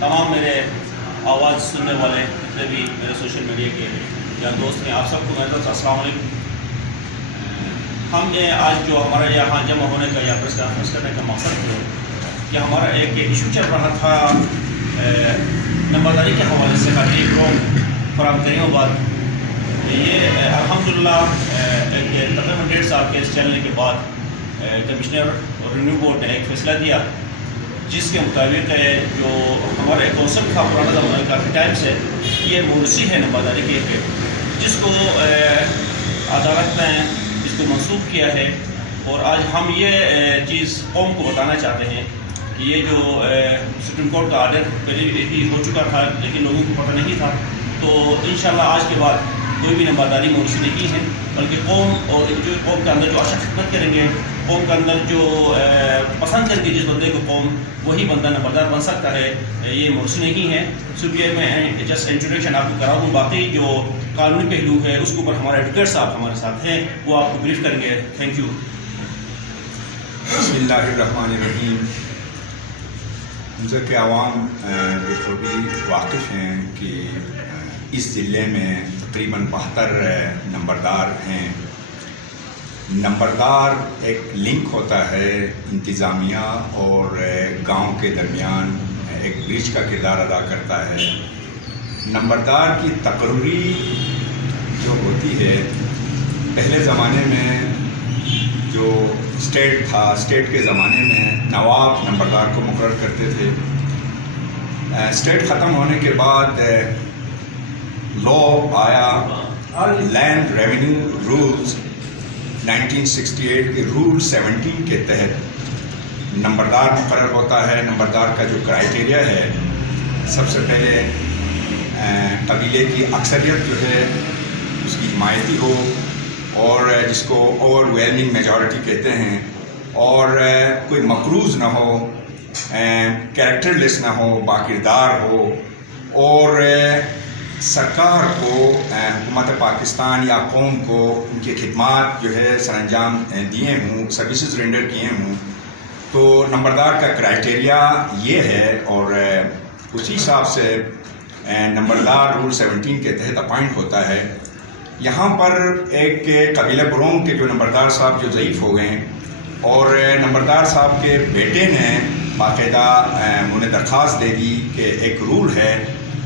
تمام میرے آواز سننے والے جتنے بھی میرے سوشل میڈیا کے یا دوست ہیں، آپ سب کو میری طرف سے السلام علیکم۔ ہم نے آج جو ہمارا یہاں جمع ہونے کا یا پریس کانفرنس کرنے کا مقصد ہے کہ ہمارا ایک ایشو چل رہا تھا نمبرداری کے حوالے سے کافی روم فراہم کرنے کے بعد یہ الحمدللہ تقریباً 1.5 سال کیس چلنے کے بعد کمشنر اور ریونیو بورڈ نے ایک فیصلہ دیا جس کے مطابق جو ہمارا ایک کانسیپٹ تھا پرانا زمانے کافی ٹائم سے، یہ مونسی ہے نمبرداری کے جس کو عدالت نے اس کو منسوخ کیا ہے، اور آج ہم یہ چیز قوم کو بتانا چاہتے ہیں کہ یہ جو سپریم کورٹ کا آرڈر پہلے ہی ہو چکا تھا لیکن لوگوں کو پتہ نہیں تھا، تو انشاءاللہ آج کے بعد کوئی بھی نمبرداری مونسی نہیں ہے، بلکہ قوم اور جو قوم کے اندر جو اچھا خدمت کریں گے، قوم کے اندر جو پسند کرتی ہے جس بندے کو قوم، وہی بندہ نمبردار بن سکتا ہے، یہ مونسی نہیں ہے۔ صرف یہ میں جسٹ انٹروڈکشن آپ کو کرا ہوں، باقی جو قانونی پہلو ہے اس کے اوپر ہمارے ایڈوکیٹ صاحب ہمارے ساتھ ہیں، وہ آپ کو بریف کریں گے۔ Thank you. بسم اللہ الرحمن الرحیم۔ مذکر عوام بخوبی واقف ہیں کہ اس ضلع میں تقریباً 72 نمبردار ہیں۔ نمبردار ایک لنک ہوتا ہے انتظامیہ اور گاؤں کے درمیان، ایک برج کا کردار ادا کرتا ہے۔ نمبردار کی تقرری جو ہوتی ہے، پہلے زمانے میں جو اسٹیٹ تھا، اسٹیٹ کے زمانے میں نواب نمبردار کو مقرر کرتے تھے۔ اسٹیٹ ختم ہونے کے بعد لا آیا، لینڈ ریونیو رولز 1968 کے رول 17 کے تحت نمبردار مقرر ہوتا ہے۔ نمبردار کا جو کرائیٹیریا ہے، سب سے پہلے قبیلے کی اکثریت جو ہے اس کی حمایتی ہو، اور جس کو اوور ویلمنگ میجورٹی کہتے ہیں، اور کوئی مقروض نہ ہو، کیریکٹر لیس نہ ہو، باکردار ہو، اور سرکار کو، حکومت پاکستان یا قوم کو ان کی خدمات جو ہے سر انجام دیے ہوں، سروسز رینڈر کیے ہوں۔ تو نمبردار کا کرائیٹیریا یہ ہے، اور اسی حساب سے نمبردار رول 17 کے تحت اپائنٹ ہوتا ہے۔ یہاں پر ایک قبیلہ بروم کے جو نمبردار صاحب جو ضعیف ہو گئے، اور نمبردار صاحب کے بیٹے نے باقاعدہ انہیں درخواست دے دی کہ ایک رول ہے،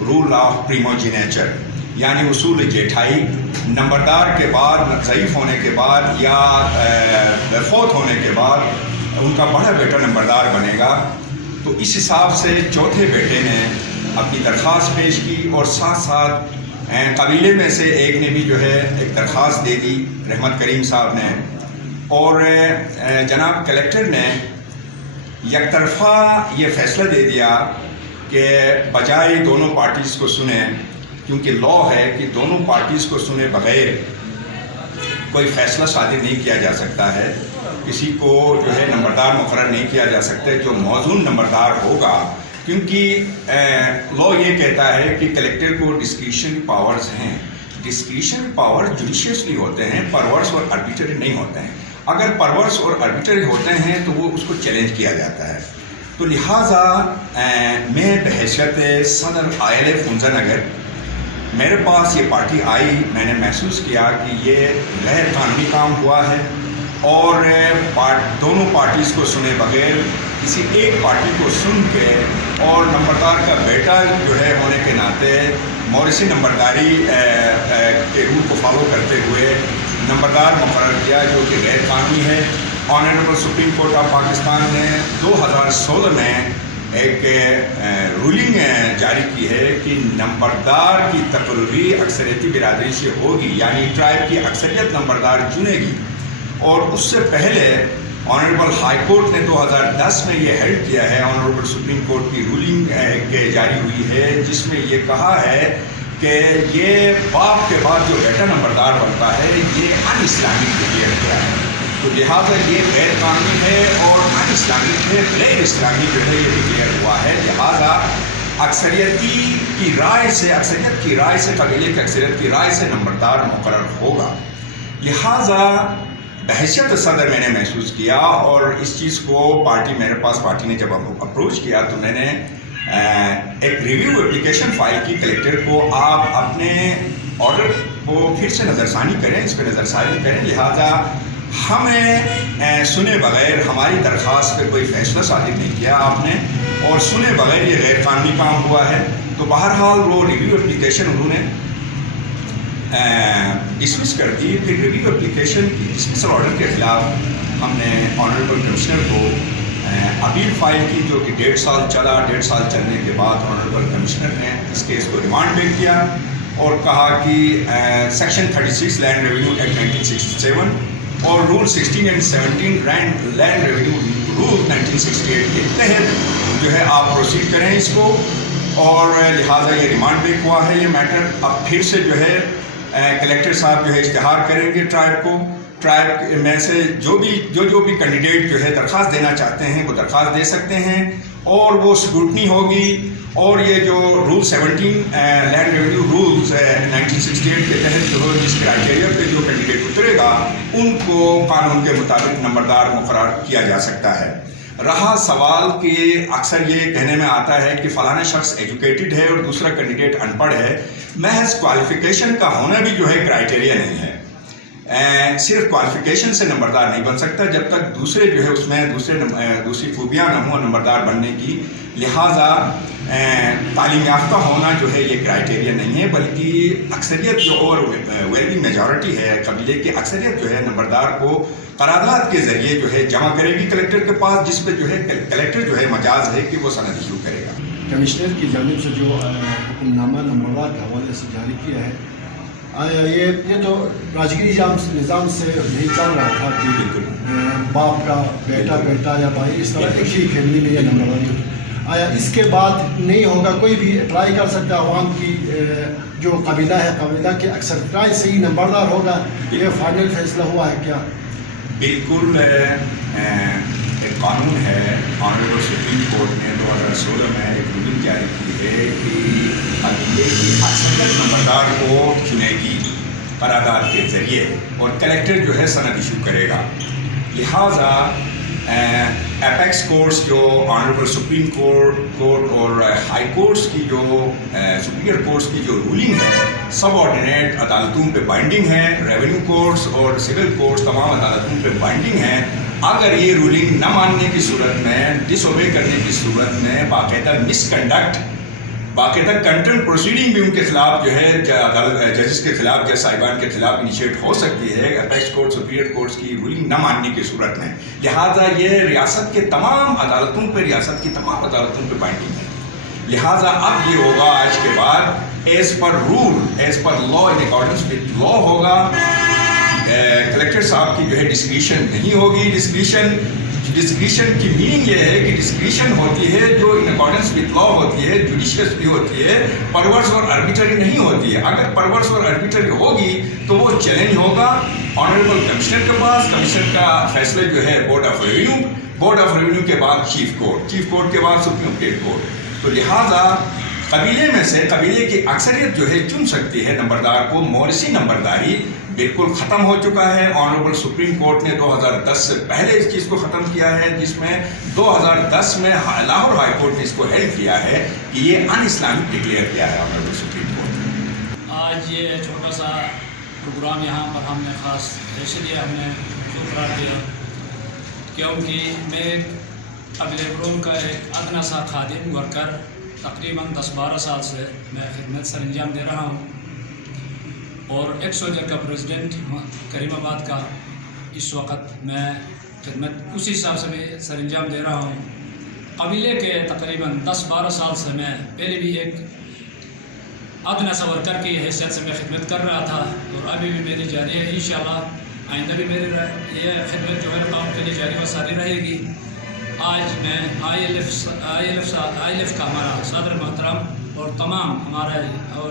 رول آف پریموجینیچر، یعنی اصول جیٹھائی، نمبردار کے بعد ضعیف ہونے کے بعد یا فوت ہونے کے بعد ان کا بڑا بیٹا نمبردار بنے گا۔ تو اس حساب سے چوتھے بیٹے نے اپنی درخواست پیش کی، اور ساتھ ساتھ قبیلے میں سے ایک نے بھی جو ہے ایک درخواست دے دی، رحمت کریم صاحب نے، اور جناب کلیکٹر نے یک طرفہ یہ فیصلہ دے دیا کہ بجائے دونوں پارٹیز کو سنیں، کیونکہ لا ہے کہ دونوں پارٹیز کو سنے بغیر کوئی فیصلہ صادر نہیں کیا جا سکتا ہے، کسی کو جو ہے نمبردار مقرر نہیں کیا جا سکتا جو موزون نمبردار ہوگا، کیونکہ لا یہ کہتا ہے کہ کلیکٹر کو ڈسکریشن پاورز ہیں۔ ڈسکریشن پاور جوڈیشیسلی ہوتے ہیں، پرورس اور آربیٹری نہیں ہوتے ہیں۔ اگر پرورس اور آربیٹری ہوتے ہیں تو وہ اس کو چیلنج کیا جاتا ہے۔ تو لہٰذا میں بحیثیت صدر آئل فنزا نگر، میرے پاس یہ پارٹی آئی، میں نے محسوس کیا کہ یہ غیر قانونی کام ہوا ہے، اور دونوں پارٹیز کو سنے بغیر کسی ایک پارٹی کو سن کے، اور نمبردار کا بیٹا جو ہے ہونے کے ناطے موریثی نمبرداری کے رول کو فالو کرتے ہوئے نمبردار مقرر کیا، جو کہ غیر قانونی ہے۔ Honourable supreme court of Pakistan نے 2016 میں ایک رولنگ جاری کی ہے کہ نمبردار کی تقرری اکثریتی برادری سے ہوگی، یعنی ٹرائب کی اکثریت نمبردار چنے گی، اور اس سے پہلے آنریبل ہائی کورٹ نے 2010 میں یہ ہیلڈ کیا ہے، آنریبل سپریم کورٹ کی رولنگ ایک جاری ہوئی ہے جس میں یہ کہا ہے کہ یہ باپ کے بعد جو بیٹا نمبردار بنتا ہے یہ ان اسلامک ڈکلیئر کیا ہے، تو لہٰذا یہ غیر قانونی ہے اور ان اسلامک ہے، غیر اسلامی جو ہے یہ ڈکلیئر ہوا ہے۔ لہٰذا اکثریت کی رائے سے قبیلے کی اکثریت کی رائے سے نمبردار مقرر ہوگا۔ لہٰذا بحیثیت صدر میں نے محسوس کیا، اور اس چیز کو پارٹی نے جب اپروچ کیا تو میں نے ایک ریویو اپلیکیشن فائل کی کلیکٹر کو آپ اپنے آرڈر کو پھر سے نظر ثانی کریں، اس پہ نظر ثانی کریں، لہٰذا ہمیں سنے بغیر ہماری درخواست پہ کوئی فیصلہ صادر نہیں کیا آپ نے، اور سنے بغیر یہ غیر قانونی کام ہوا ہے، تو بہرحال وہ ریویو اپلیکیشن انہوں نے ڈسمس کر دی۔ پھر ریویو اپلیکیشن کی ڈسمسل آرڈر کے خلاف ہم نے آنریبل کمشنر کو اپیل فائل کی، جو کہ 1.5 سال چلا۔ 1.5 سال چلنے کے بعد آنریبل کمشنر نے اس کیس کو ریمانڈ میں کیا اور کہا کہ سیکشن 36 لینڈ ریونیو ایکٹ 1967 اور rule 16 and 17 land revenue rule 1968 کے تحت جو ہے آپ پروسیڈ کریں اس کو، اور لہٰذا یہ ریمانڈ بیک ہوا ہے یہ میٹر۔ اب پھر سے جو ہے کلیکٹر صاحب جو ہے اشتہار کریں گے ٹرائب کو، ٹرائب میں سے جو بھی کینڈیڈیٹ جو ہے درخواست دینا چاہتے ہیں وہ درخواست دے سکتے ہیں، اور وہ اسکروٹنی ہوگی، اور یہ جو رول 17 لینڈ ریونیو رولز 1968 کے تحت جو جس کرائٹیریا پہ جو کینڈیڈیٹ اترے گا ان کو قانون کے مطابق نمبردار مقرر کیا جا سکتا ہے۔ رہا سوال کہ اکثر یہ کہنے میں آتا ہے کہ فلانا شخص ایجوکیٹڈ ہے اور دوسرا کینڈیڈیٹ ان پڑھ ہے، محض کوالیفیکیشن کا ہونا بھی جو ہے کرائٹیریا نہیں ہے۔ صرف کوالیفیکیشن سے نمبردار نہیں بن سکتا جب تک دوسرے جو ہے اس میں دوسری خوبیاں نہ ہوں نمبردار بننے کی، لہٰذا تعلیم یافتہ ہونا جو ہے یہ کرائٹیریا نہیں ہے، بلکہ اکثریت جو اور ویلنگ میجورٹی ہے قبیلے کی اکثریت جو ہے نمبردار کو قرارداد کے ذریعے جو ہے جمع کرے گی کلیکٹر کے پاس، جس پہ جو ہے کلیکٹر جو ہے مجاز ہے کہ وہ سند ایشو کرے گا۔ کمشنر کی جانب سے جو حکم نامہ نمبردار کے حوالے سے جاری کیا ہے، یہ تو راجگیری نظام سے یہی چل رہا تھا کہ باپ کا بیٹا یا بھائی اس طرح ایک ہی فیملی میں یہ نمبرداری ہوتی۔ آیا اس کے بعد نہیں ہوگا؟ کوئی بھی ٹرائی کر سکتا ہے، عوام کی جو قبیلہ ہے قبیلہ کے اکثر ٹرائی سے ہی نمبردار ہوگا، یہ فائنل فیصلہ ہوا ہے کیا؟ بالکل ایک قانون ہے، آنریبل سپریم کورٹ نے 2016 میں ایک رولنگ جاری کی ہے کہ قبیلے کی اکثریت نمبردار کو چنے گی قرارداد کے ذریعے، اور کلیکٹر جو ہے سند ایشو کرے گا۔ لہٰذا اپیکس کورٹس جو آنریبل سپریم کورٹ اور ہائی کورٹس کی جو سپیریئر کورٹس کی جو رولنگ ہے سب آرڈینیٹ عدالتوں پہ بائنڈنگ ہے، ریونیو کورٹس اور سول کورٹس تمام عدالتوں پہ بائنڈنگ ہے۔ اگر یہ رولنگ نہ ماننے کی صورت میں، ڈس اوبے کرنے کی صورت میں باقاعدہ باقاعدہ کنٹرول پروسیڈنگ بھی ان کے خلاف جو ہے ججز کے خلاف یا صاحبان کے خلاف انیشیٹ ہو سکتی ہے اپیکس کورٹ سپیریئر کورٹس کی رولنگ نہ ماننے کی صورت میں۔ لہٰذا یہ ریاست کی تمام عدالتوں پہ بائنڈنگ ہے۔ لہٰذا اب یہ ہوگا آج کے بعد as per law in accordance with law ہوگا، کلیکٹر صاحب کی جو ہے ڈسکریشن نہیں ہوگی۔ ڈسکریشن کی میننگ یہ ہے کہ ڈسکریشن ہوتی ہے جو ان اکارڈنس وتھ لا ہوتی ہے، جوڈیشیس بھی ہوتی ہے، پرورس اور آربیٹری نہیں ہوتی ہے۔ اگر پرورس اور آربیٹری ہوگی تو وہ چیلنج ہوگا آنریبل کمشنر کے پاس، کمشنر کا فیصلے جو ہے بورڈ آف ریونیو کے بعد چیف کورٹ کے بعد سپریم کورٹ۔ تو لہٰذا قبیلے کی اکثریت جو ہے چن سکتی ہے نمبردار کو۔ مورثی نمبرداری بالکل ختم ہو چکا ہے۔ آنریبل سپریم کورٹ نے 2010 سے پہلے اس چیز کو ختم کیا ہے، جس میں 2010 میں لاہور ہائی کورٹ نے اس کو ہیلڈ کیا ہے کہ یہ ان اسلامک ڈکلیئر کیا ہے آنریبل سپریم کورٹ نے۔ آج یہ چھوٹا سا پروگرام یہاں پر ہم نے خاص حیثیت ہم نے قرار دیا کیونکہ میں قبیلہ بروم کا ایک ادنا سا خادم ورکر تقریباً 10-12 سال سے میں خدمت سر انجام دے رہا ہوں، اور ایک سوجر کا پریزیڈنٹ کریم آباد کا اس وقت میں خدمت اسی حساب سے میں سر انجام دے رہا ہوں۔ قبیلے کے تقریباً 10-12 سال سے میں پہلے بھی ایک ادنا سا ورکر کی حیثیت سے میں خدمت کر رہا تھا، اور ابھی بھی میری جاری ہے۔ انشاءاللہ آئندہ بھی میری یہ خدمت جو ہے قوم کے لیے جاری و ساری رہے گی۔ آج میں آئی ایل ایف کا ہمارا صدر محترم اور تمام ہمارے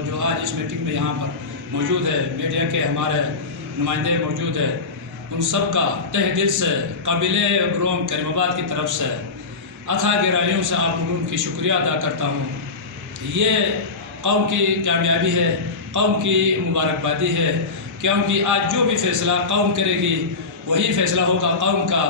جو آج اس میٹنگ میں یہاں پر موجود ہے، میڈیا کے ہمارے نمائندے موجود ہیں، ان سب کا تہ دل سے قبیلہ بروم کریم آباد کی طرف سے اتھا گہرائیوں سے آپ لوگوں کی شکریہ ادا کرتا ہوں۔ یہ قوم کی کامیابی ہے، قوم کی مبارکبادی ہے، کیونکہ آج جو بھی فیصلہ قوم کرے گی وہی فیصلہ ہوگا قوم کا،